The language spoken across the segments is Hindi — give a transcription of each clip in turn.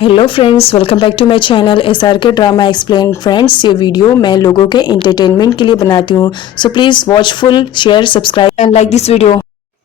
Hello friends, welcome back to my channel SRK drama explain. Friends, ये वीडियो मैं लोगों के एंटरटेनमेंट के लिए बनाती हूँ, so please watch full, share, subscribe and like this video.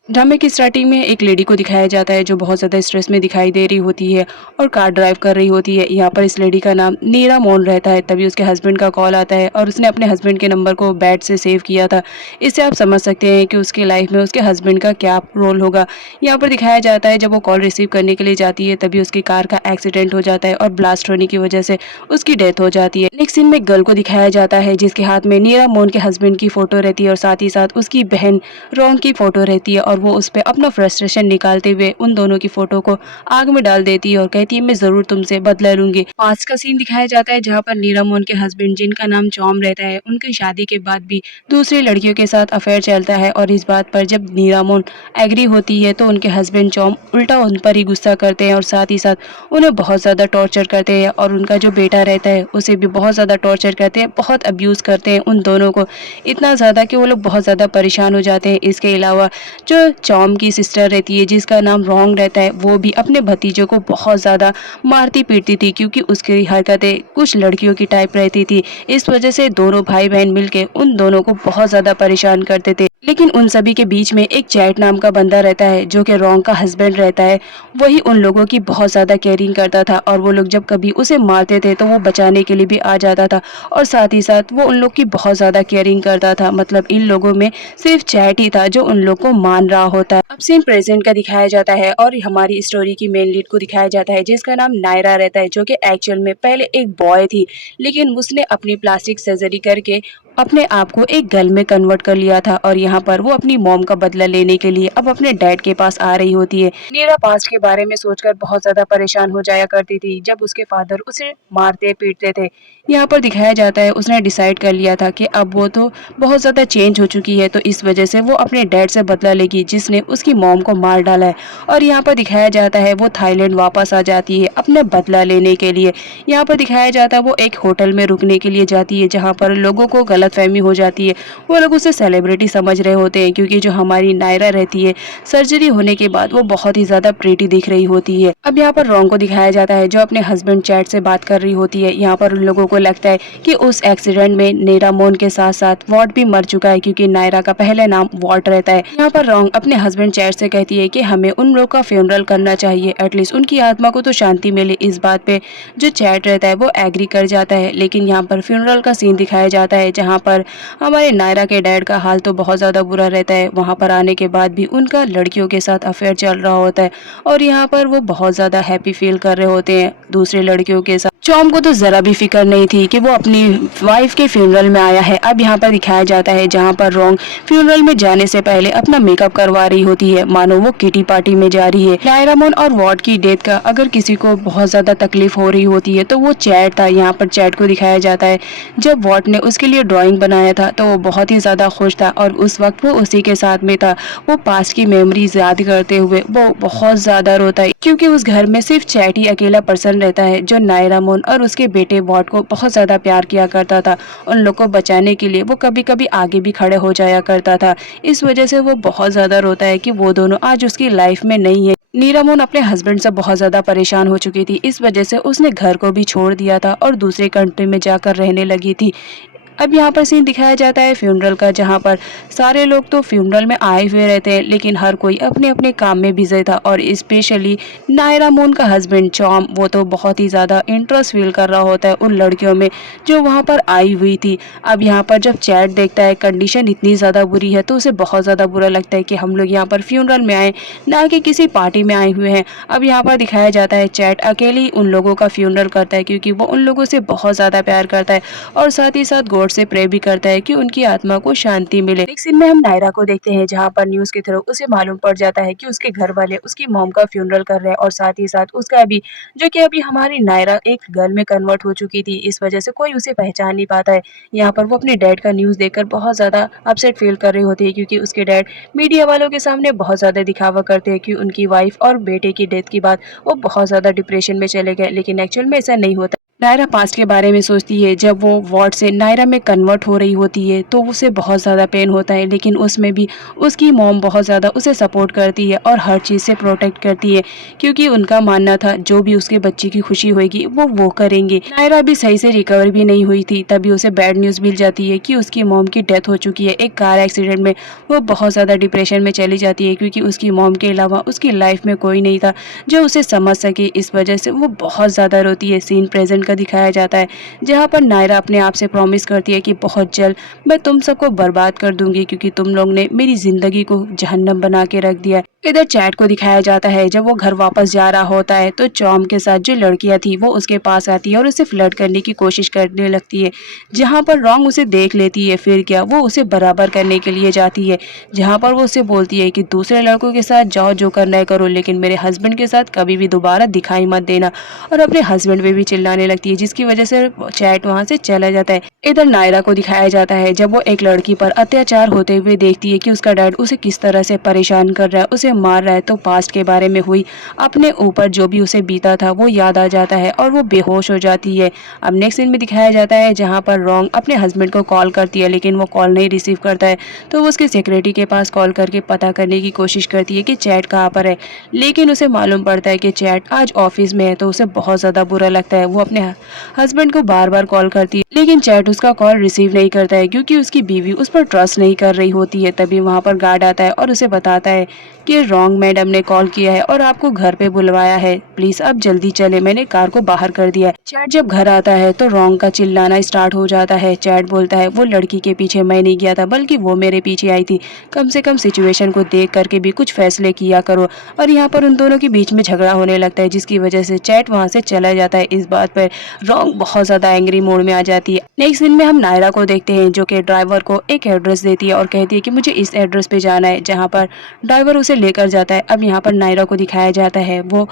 ड्रामे की स्टार्टिंग में एक लेडी को दिखाया जाता है जो बहुत ज़्यादा स्ट्रेस में दिखाई दे रही होती है और कार ड्राइव कर रही होती है। यहाँ पर इस लेडी का नाम नीरा मोन रहता है। तभी उसके हस्बैंड का कॉल आता है और उसने अपने हस्बैंड के नंबर को बैड से सेव किया था। इससे आप समझ सकते हैं कि उसकी लाइफ में उसके हस्बैंड का क्या रोल होगा। यहाँ पर दिखाया जाता है जब वो कॉल रिसीव करने के लिए जाती है तभी उसकी कार का एक्सीडेंट हो जाता है और ब्लास्ट होने की वजह से उसकी डेथ हो जाती है। नेक्स्ट सीन में एक गर्ल को दिखाया जाता है जिसके हाथ में नीरा मोन के हस्बैंड की फोटो रहती है और साथ ही साथ उसकी बहन रोंग की फोटो रहती है और वो उस पर अपना फ्रस्ट्रेशन निकालते हुए उन दोनों की फोटो को आग में डाल देती है और कहती है मैं जरूर तुमसे बदला लूंगी। पास्ट का सीन दिखाया जाता है जहाँ पर नीरा मोन के हस्बैंड जिनका नाम चौम रहता है उनकी शादी के बाद भी दूसरी लड़कियों के साथ अफेयर चलता है और इस बात पर जब नीरा मोन एग्री होती है तो उनके हस्बैंड चौम उल्टा उन पर ही गुस्सा करते हैं और साथ ही साथ उन्हें बहुत ज़्यादा टॉर्चर करते हैं और उनका जो बेटा रहता है उसे भी बहुत ज़्यादा टॉर्चर करते हैं, बहुत अब्यूज़ करते हैं उन दोनों को, इतना ज़्यादा कि वो लोग बहुत ज़्यादा परेशान हो जाते हैं। इसके अलावा जो चौम की सिस्टर रहती है जिसका नाम रोंग रहता है वो भी अपने भतीजे को बहुत ज़्यादा मारती पीटती थी क्योंकि उसकी हरकतें कुछ लड़कियों की टाइप रहती थी। इस वजह से दोनों भाई बहन मिलके उन दोनों को बहुत ज़्यादा परेशान करते थे। लेकिन उन सभी के बीच में एक चैट नाम का बंदा रहता है जो कि रोंग का हस्बैंड रहता है। वही उन लोगों की बहुत ज़्यादा केयरिंग करता था और वो लोग जब कभी उसे मारते थे तो वो बचाने के लिए भी आ जाता था और साथ ही साथ वो उन लोग की बहुत ज़्यादा केयरिंग करता था। मतलब इन लोगों में सिर्फ चैट ही था जो उन लोग को मान रहा होता है। अब सीन प्रेजेंट का दिखाया जाता है और हमारी स्टोरी की मेन लीड को दिखाया जाता है जिसका नाम नायरा रहता है जो कि एक्चुअल में पहले एक बॉय थी, लेकिन उसने अपनी प्लास्टिक सर्जरी करके अपने आप को एक गर्ल में कन्वर्ट कर लिया था और यहाँ पर वो अपनी मॉम का बदला लेने के लिए अब अपने डैड के पास आ रही होती है। नीरा पास्ट के बारे में सोचकर बहुत ज्यादा परेशान हो जाया करती थी जब उसके फादर उसे मारते पीटते थे। यहाँ पर दिखाया जाता है उसने डिसाइड कर लिया था कि अब वो तो बहुत ज़्यादा चेंज हो चुकी है तो इस वजह से वो अपने डैड से बदला लेगी जिसने उसकी मॉम को मार डाला है। और यहाँ पर दिखाया जाता है वो थाईलैंड वापस आ जाती है अपने बदला लेने के लिए। यहाँ पर दिखाया जाता है वो एक होटल में रुकने के लिए जाती है जहाँ पर लोगों को गलतफहमी हो जाती है। वो लोग उसे सेलिब्रिटी समझ रहे होते हैं क्योंकि जो हमारी नायरा रहती है सर्जरी होने के बाद वो बहुत ही ज़्यादा प्रीटी दिख रही होती है। अब यहाँ पर रोंग को दिखाया जाता है जो अपने हस्बैंड चैट से बात कर रही होती है। यहाँ पर उन लोगों को लगता है कि उस एक्सीडेंट में नीरा मोन के साथ साथ वॉट भी मर चुका है क्योंकि नायरा का पहला नाम वॉट रहता है। यहाँ पर रोंग अपने हस्बैंड चैट से कहती है कि हमें उन लोग का फ्यूनरल करना चाहिए, एटलीस्ट उनकी आत्मा को तो शांति मिले। इस बात पे जो चैट रहता है वो एग्री कर जाता है। लेकिन यहाँ पर फ्यूनरल का सीन दिखाया जाता है जहाँ पर हमारे नायरा के डैड का हाल तो बहुत ज़्यादा बुरा रहता है। वहाँ पर आने के बाद भी उनका लड़कियों के साथ अफेयर चल रहा होता है और यहाँ पर वो बहुत ज़्यादा हैप्पी फील कर रहे होते हैं दूसरे लड़कियों के साथ। चौम को तो ज़रा भी फिक्र नहीं थी कि वो अपनी वाइफ के फ्यूनरल में आया है। अब यहाँ पर दिखाया जाता है जहाँ पर रोंग फ्यूनरल में जाने से पहले अपना मेकअप करवा रही होती है मानो वो किटी पार्टी में जा रही है। नायरा मोन और वॉट की डेथ का अगर किसी को बहुत ज़्यादा तकलीफ हो रही होती है तो वो चैट था। यहाँ पर चैट को दिखाया जाता है जब वॉट ने उसके लिए ड्राइंग बनाया था तो वो बहुत ही ज़्यादा खुश था और उस वक्त वो उसी के साथ में था। वो पास्ट की मेमोरीज याद करते हुए वो बहुत ज़्यादा रोता है क्योंकि उस घर में सिर्फ चैट ही अकेला पर्सन रहता है जो नायरा मोन और उसके बेटे वॉट को बहुत ज़्यादा प्यार किया करता था। उन लोग को बचाने के लिए वो कभी कभी आगे भी खड़े हो जाया करता था। इस वजह से वो बहुत ज़्यादा रोता है कि वो दोनों आज उसकी लाइफ में नहीं है। नीरा मोन अपने हस्बैंड से बहुत ज़्यादा परेशान हो चुकी थी, इस वजह से उसने घर को भी छोड़ दिया था और दूसरे कंट्री में जाकर रहने लगी थी। अब यहाँ पर सीन दिखाया जाता है फ्यूनरल का जहाँ पर सारे लोग तो फ्यूनरल में आए हुए रहते हैं लेकिन हर कोई अपने अपने काम में बिजी था और स्पेशली नायरा मोन का हस्बैंड चौम वो तो बहुत ही ज़्यादा इंटरेस्ट फील कर रहा होता है उन लड़कियों में जो वहाँ पर आई हुई थी। अब यहाँ पर जब चैट देखता है कंडीशन इतनी ज़्यादा बुरी है तो उसे बहुत ज़्यादा बुरा लगता है कि हम लोग यहाँ पर फ्यूनरल में आए ना कि किसी पार्टी में आए हुए हैं। अब यहाँ पर दिखाया जाता है चैट अकेले ही उन लोगों का फ्यूनरल करता है क्योंकि वो उन लोगों से बहुत ज़्यादा प्यार करता है और साथ ही साथ गॉड से प्रे भी करता है कि उनकी आत्मा को शांति मिले। नेक्स्ट सीन में हम नायरा को देखते हैं जहाँ पर न्यूज़ के थ्रू उसे मालूम पड़ जाता है कि उसके घर वाले उसकी मॉम का फ्यूनरल कर रहे हैं और साथ ही साथ उसका भी जो कि अभी हमारी नायरा एक गर्ल में कन्वर्ट हो चुकी थी, इस वजह से कोई उसे पहचान नहीं पाता है। यहाँ पर वो अपने डैड का न्यूज़ देखकर बहुत ज़्यादा अपसेट फील कर रही होती है क्योंकि उसके डैड मीडिया वालों के सामने बहुत ज़्यादा दिखावा करते हैं कि उनकी वाइफ और बेटे की डेथ के बाद वो बहुत ज़्यादा डिप्रेशन में चले गए, लेकिन एक्चुअल में ऐसा नहीं होता। नायरा पास्ट के बारे में सोचती है। जब वो वार्ड से नायरा में कन्वर्ट हो रही होती है तो उसे बहुत ज़्यादा पेन होता है, लेकिन उसमें भी उसकी मॉम बहुत ज़्यादा उसे सपोर्ट करती है और हर चीज़ से प्रोटेक्ट करती है, क्योंकि उनका मानना था जो भी उसके बच्चे की खुशी होगी वो करेंगे। नायरा भी सही से रिकवर भी नहीं हुई थी, तभी उसे बैड न्यूज़ मिल जाती है कि उसकी मॉम की डेथ हो चुकी है एक कार एक्सीडेंट में। वो बहुत ज़्यादा डिप्रेशन में चली जाती है, क्योंकि उसकी मॉम के अलावा उसकी लाइफ में कोई नहीं था जो उसे समझ सके। इस वजह से वो बहुत ज़्यादा रोती है। सीन प्रेजेंट का दिखाया जाता है, जहाँ पर नायरा अपने आप से प्रॉमिस करती है कि बहुत जल्द मैं तुम सबको बर्बाद कर दूंगी, क्योंकि तुम लोग ने मेरी जिंदगी को जहन्नम बना के रख दिया है। इधर चैट को दिखाया जाता है, जब वो घर वापस जा रहा होता है तो चॉम के साथ जो लड़कियां थी वो उसके पास आती है और उसे फ्लर्ट करने की कोशिश करने लगती है, जहाँ पर रॉन्ग उसे देख लेती है। फिर क्या, वो उसे बराबर करने के लिए जाती है, जहाँ पर वो उसे बोलती है कि दूसरे लड़कों के साथ जाओ, जो करना है करो, लेकिन मेरे हस्बैंड के साथ कभी भी दोबारा दिखाई मत देना। और अपने हस्बैंड पे भी चिल्लाने लगती है, जिसकी वजह से चैट वहां से चला जाता है। इधर नायरा को दिखाया जाता है, जब वो एक लड़की पर अत्याचार होते हुए देखती है कि उसका डैड उसे किस तरह से परेशान कर रहा है, उसे मार रहा है, तो पास्ट के बारे में हुई अपने ऊपर जो भी उसे बीता था वो याद आ जाता है और वो बेहोश हो जाती है। अब नेक्स्ट सीन में दिखाया जाता है, जहाँ पर रॉन्ग अपने हस्बैंड को कॉल करती है, लेकिन वो कॉल नहीं रिसीव करता है, तो वो उसके सेक्रेटरी के पास कॉल करके पता करने की कोशिश करती है कि चैट कहाँ पर है। लेकिन उसे मालूम पड़ता है कि चैट आज ऑफिस में है, तो उसे बहुत ज़्यादा बुरा लगता है। वो अपने हस्बैंड को बार बार कॉल करती है, लेकिन चैट उसका कॉल रिसीव नहीं करता है, क्योंकि उसकी बीवी उस पर ट्रस्ट नहीं कर रही होती है। तभी वहाँ पर गार्ड आता है और उसे बताता है कि रॉन्ग मैडम ने कॉल किया है और आपको घर पे बुलवाया है, प्लीज अब जल्दी चले, मैंने कार को बाहर कर दिया है। चैट जब घर आता है तो रॉन्ग का चिल्लाना स्टार्ट हो जाता है। चैट बोलता है, वो लड़की के पीछे मैं नहीं गया था, बल्कि वो मेरे पीछे आई थी, कम से कम सिचुएशन को देख करके भी कुछ फैसले किया करो। और यहाँ पर उन दोनों के बीच में झगड़ा होने लगता है, जिसकी वजह से चैट वहाँ से चला जाता है। इस बात पर रॉन्ग बहुत ज्यादा एंग्री मोड में आ जाती है। नेक्स्ट दिन में हम नायरा को देखते हैं, जो कि ड्राइवर को एक एड्रेस देती है और कहती है कि मुझे इस एड्रेस पे जाना है, जहाँ पर ड्राइवर उसे लेकर जाता है। अब यहाँ पर नायरा को दिखाया जाता है, वो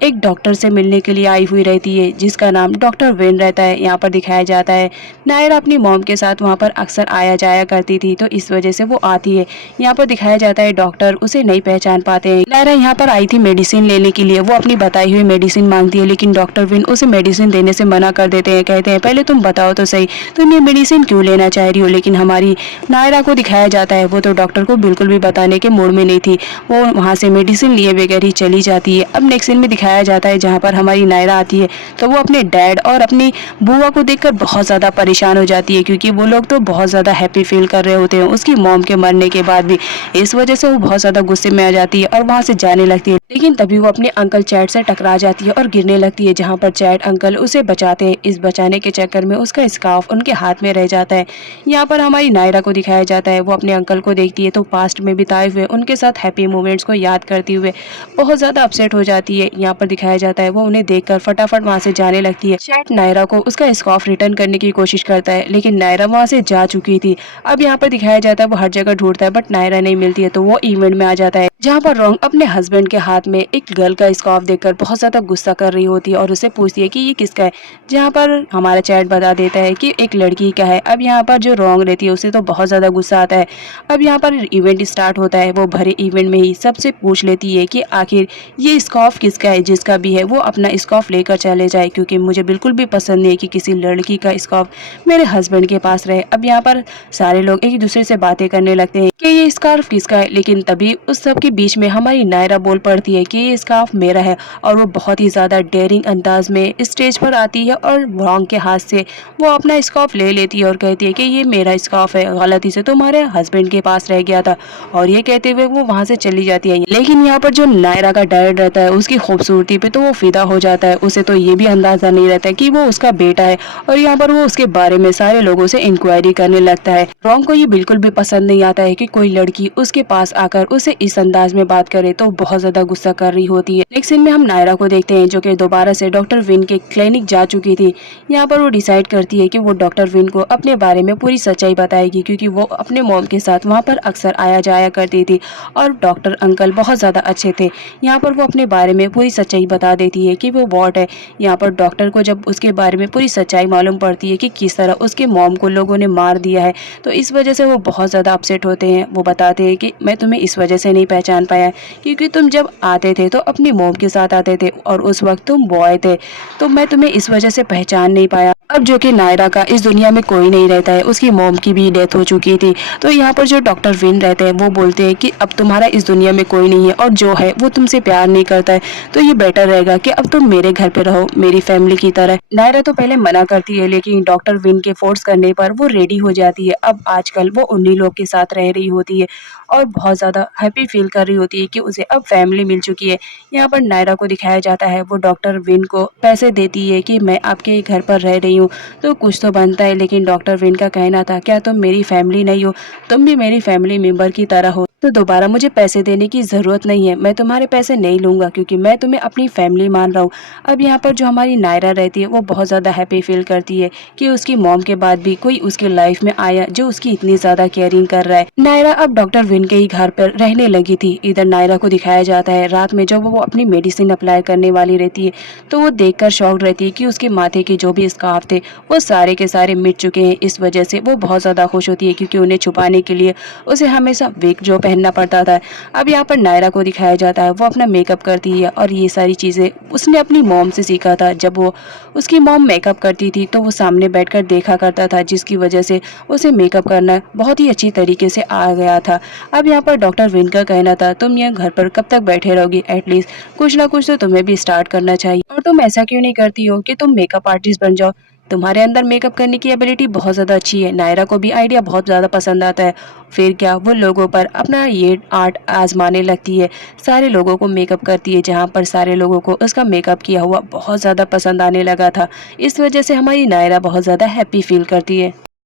एक डॉक्टर से मिलने के लिए आई हुई रहती है, जिसका नाम डॉक्टर वेन रहता है। यहाँ पर दिखाया जाता है नायरा अपनी मॉम के साथ वहाँ पर अक्सर आया जाया करती थी, तो इस वजह से वो आती है। यहाँ पर दिखाया जाता है डॉक्टर उसे नहीं पहचान पाते हैं। नायरा यहाँ पर आई थी मेडिसिन लेने के लिए, वो अपनी बताई हुई मेडिसिन मांगती है, लेकिन डॉक्टर विन उसे मेडिसिन देने से मना कर देते हैं। कहते हैं पहले तुम बताओ तो सही, तुम ये मेडिसिन क्यों लेना चाह रही हो। लेकिन हमारी नायरा को दिखाया जाता है, वो तो डॉक्टर को बिल्कुल भी बताने के मूड में नहीं थी, वो वहाँ से मेडिसिन लिए बगैर ही चली जाती है। अब नेक्स्ट सीन में दिखाया जाता है, जहाँ पर हमारी नायरा आती है, तो वो अपने डैड और अपनी बुआ को देखकर बहुत ज़्यादा परेशान हो जाती है, क्योंकि वो लोग तो बहुत ज़्यादा हैप्पी फील कर रहे होते हैं उसकी मॉम के मरने के बाद भी। इस वजह से वो बहुत ज़्यादा गुस्से में आ जाती है और वहाँ से जाने लगती है, लेकिन तभी वो अपने अंकल चैट से टकरा जाती है और गिरने लगती है, जहाँ पर चैट अंकल उसे बचाते हैं। इस बचाने के चक्कर में उसका स्कार्फ उनके हाथ में रह जाता है। यहाँ पर हमारी नायरा को दिखाया जाता है, वो अपने अंकल को देखती है तो पास्ट में बिताए हुए उनके साथ हैप्पी मोमेंट्स को याद करती हुए बहुत ज़्यादा अपसेट हो जाती है। यहाँ पर दिखाया जाता है, वो उन्हें देखकर फटाफट वहाँ से जाने लगती है। चैट नायरा को उसका स्कार्फ रिटर्न करने की कोशिश करता है, लेकिन नायरा वहाँ से जा चुकी थी। अब यहाँ पर दिखाया जाता है, वो हर जगह ढूंढता है बट नायरा नहीं मिलती है, तो वो इवेंट में आ जाता है, जहाँ पर रॉन्ग अपने हस्बैंड के हाथ में एक गर्ल का स्कार्फ देखकर बहुत ज़्यादा गुस्सा कर रही होती है और उससे पूछती है कि ये किसका है, जहाँ पर हमारा चैट बता देता है कि एक लड़की का है। अब यहाँ पर जो रॉन्ग रहती है उसे तो बहुत ज़्यादा गुस्सा आता है। अब यहाँ पर इवेंट स्टार्ट होता है, वो भरे इवेंट में ही सबसे पूछ लेती है कि आखिर ये स्कार्फ किसका है, जिसका भी है वो अपना स्कार्फ लेकर चले जाए, क्योंकि मुझे बिल्कुल भी पसंद नहीं है कि किसी लड़की का स्कार्फ मेरे हस्बैंड के पास रहे। अब यहाँ पर सारे लोग एक दूसरे से बातें करने लगते हैं कि ये स्कार्फ किसका है, लेकिन तभी उस सब के बीच में हमारी नायरा बोल पड़ती है कि ये स्कार्फ मेरा है, और वो बहुत ही ज़्यादा डेयरिंग अंदाज में स्टेज पर आती है और रॉन्ग के हाथ से वो अपना स्कार्फ ले लेती है और कहती है कि ये मेरा स्कार्फ है, गलती से तुम्हारे हस्बैंड के पास रह गया था, और ये कहते हुए वो वहाँ से चली जाती है। लेकिन यहाँ पर जो नायरा का डैड रहता है उसकी खूबसूरती पे तो वो फिदा हो जाता है, उसे तो ये भी अंदाजा नहीं रहता कि वो उसका बेटा है, और यहाँ पर वो उसके बारे में सारे लोगों से इंक्वायरी करने लगता है। रॉन्ग को ये बिल्कुल भी पसंद नहीं आता है कि कोई लड़की उसके पास आकर उसे इस अंदाज में बात करे, तो बहुत ज्यादा गुस्सा कर रही होती है। नेक्स्ट सीन में हम नायरा को देखते हैं, जो कि दोबारा से डॉक्टर विन के क्लिनिक जा चुकी थी। यहाँ पर वो डिसाइड करती है कि वो डॉक्टर विन को अपने बारे में पूरी सच्चाई बताएगी, क्योंकि वो अपने मॉम के साथ वहाँ पर अक्सर आया जाया करती थी और डॉक्टर अंकल बहुत ज़्यादा अच्छे थे। यहाँ पर वो अपने बारे में पूरी सच्चाई बता देती है कि वो वॉट है। यहाँ पर डॉक्टर को जब उसके बारे में पूरी सच्चाई मालूम पड़ती है कि किस तरह उसके मॉम को लोगों ने मार दिया है, तो इस वजह से वो बहुत ज़्यादा अपसेट होते हैं। वो बताते हैं कि मैं तुम्हें इस वजह से नहीं पहचान पहचान पाया, क्योंकि तुम जब आते थे तो अपनी मॉम के साथ आते थे और उस वक्त तुम बॉय थे, तो मैं तुम्हें इस वजह से पहचान नहीं पाया। अब जो कि नायरा का इस दुनिया में कोई नहीं रहता है, उसकी मॉम की भी डेथ हो चुकी थी। तो यहाँ पर जो डॉक्टर विन रहते हैं वो बोलते हैं कि अब तुम्हारा इस दुनिया में कोई नहीं है और जो है वो तुमसे प्यार नहीं करता है, तो ये बेटर रहेगा कि अब तुम मेरे घर पे रहो, मेरी फैमिली की तरह। नायरा तो पहले मना करती है, लेकिन डॉक्टर विन के फोर्स करने पर वो रेडी हो जाती है। अब आजकल वो उन्हीं लोग के साथ रह रही होती है और बहुत ज़्यादा हैप्पी फील कर रही होती है कि उसे अब फैमिली मिल चुकी है। यहाँ पर नायरा को दिखाया जाता है, वो डॉक्टर विन को पैसे देती है कि मैं आपके घर पर रह रही हूँ तो कुछ तो बनता है, लेकिन डॉक्टर विन का कहना था, क्या तुम मेरी फैमिली नहीं हो, तुम भी मेरी फैमिली मेंबर की तरह हो, तो दोबारा मुझे पैसे देने की ज़रूरत नहीं है, मैं तुम्हारे पैसे नहीं लूँगा क्योंकि मैं तुम्हें अपनी फैमिली मान रहा हूँ। अब यहाँ पर जो हमारी नायरा रहती है वो बहुत ज़्यादा हैप्पी फील करती है कि उसकी मॉम के बाद भी कोई उसकी लाइफ में आया जो उसकी इतनी ज़्यादा केयरिंग कर रहा है। नायरा अब डॉक्टर विन के ही घर पर रहने लगी थी। इधर नायरा को दिखाया जाता है रात में जब वो अपनी मेडिसिन अप्लाई करने वाली रहती है, तो वो देखकर शॉक्ड रहती है कि उसके माथे के जो भी स्कार्फ थे वो सारे के सारे मिट चुके हैं। इस वजह से वो बहुत ज़्यादा खुश होती है क्योंकि उन्हें छुपाने के लिए उसे हमेशा विग जो पहनना पड़ता था। अब यहाँ पर नायरा को दिखाया जाता है, वो अपना मेकअप करती है और ये सारी चीज़ें उसने अपनी मॉम से सीखा था। जब वो उसकी मॉम मेकअप करती थी तो वो सामने बैठकर देखा करता था, जिसकी वजह से उसे मेकअप करना बहुत ही अच्छी तरीके से आ गया था। अब यहाँ पर डॉक्टर विन का कहना था, तुम यहाँ घर पर कब तक बैठे रहोगी, एटलीस्ट कुछ ना कुछ तो तुम्हें भी स्टार्ट करना चाहिए, और तुम ऐसा क्यों नहीं करती हो कि तुम मेकअप आर्टिस्ट बन जाओ, तुम्हारे अंदर मेकअप करने की एबिलिटी बहुत ज़्यादा अच्छी है। नायरा को भी आइडिया बहुत ज़्यादा पसंद आता है। फिर क्या, वो लोगों पर अपना ये आर्ट आजमाने लगती है, सारे लोगों को मेकअप करती है, जहाँ पर सारे लोगों को उसका मेकअप किया हुआ बहुत ज़्यादा पसंद आने लगा था। इस वजह से हमारी नायरा बहुत ज़्यादा हैप्पी फील करती है।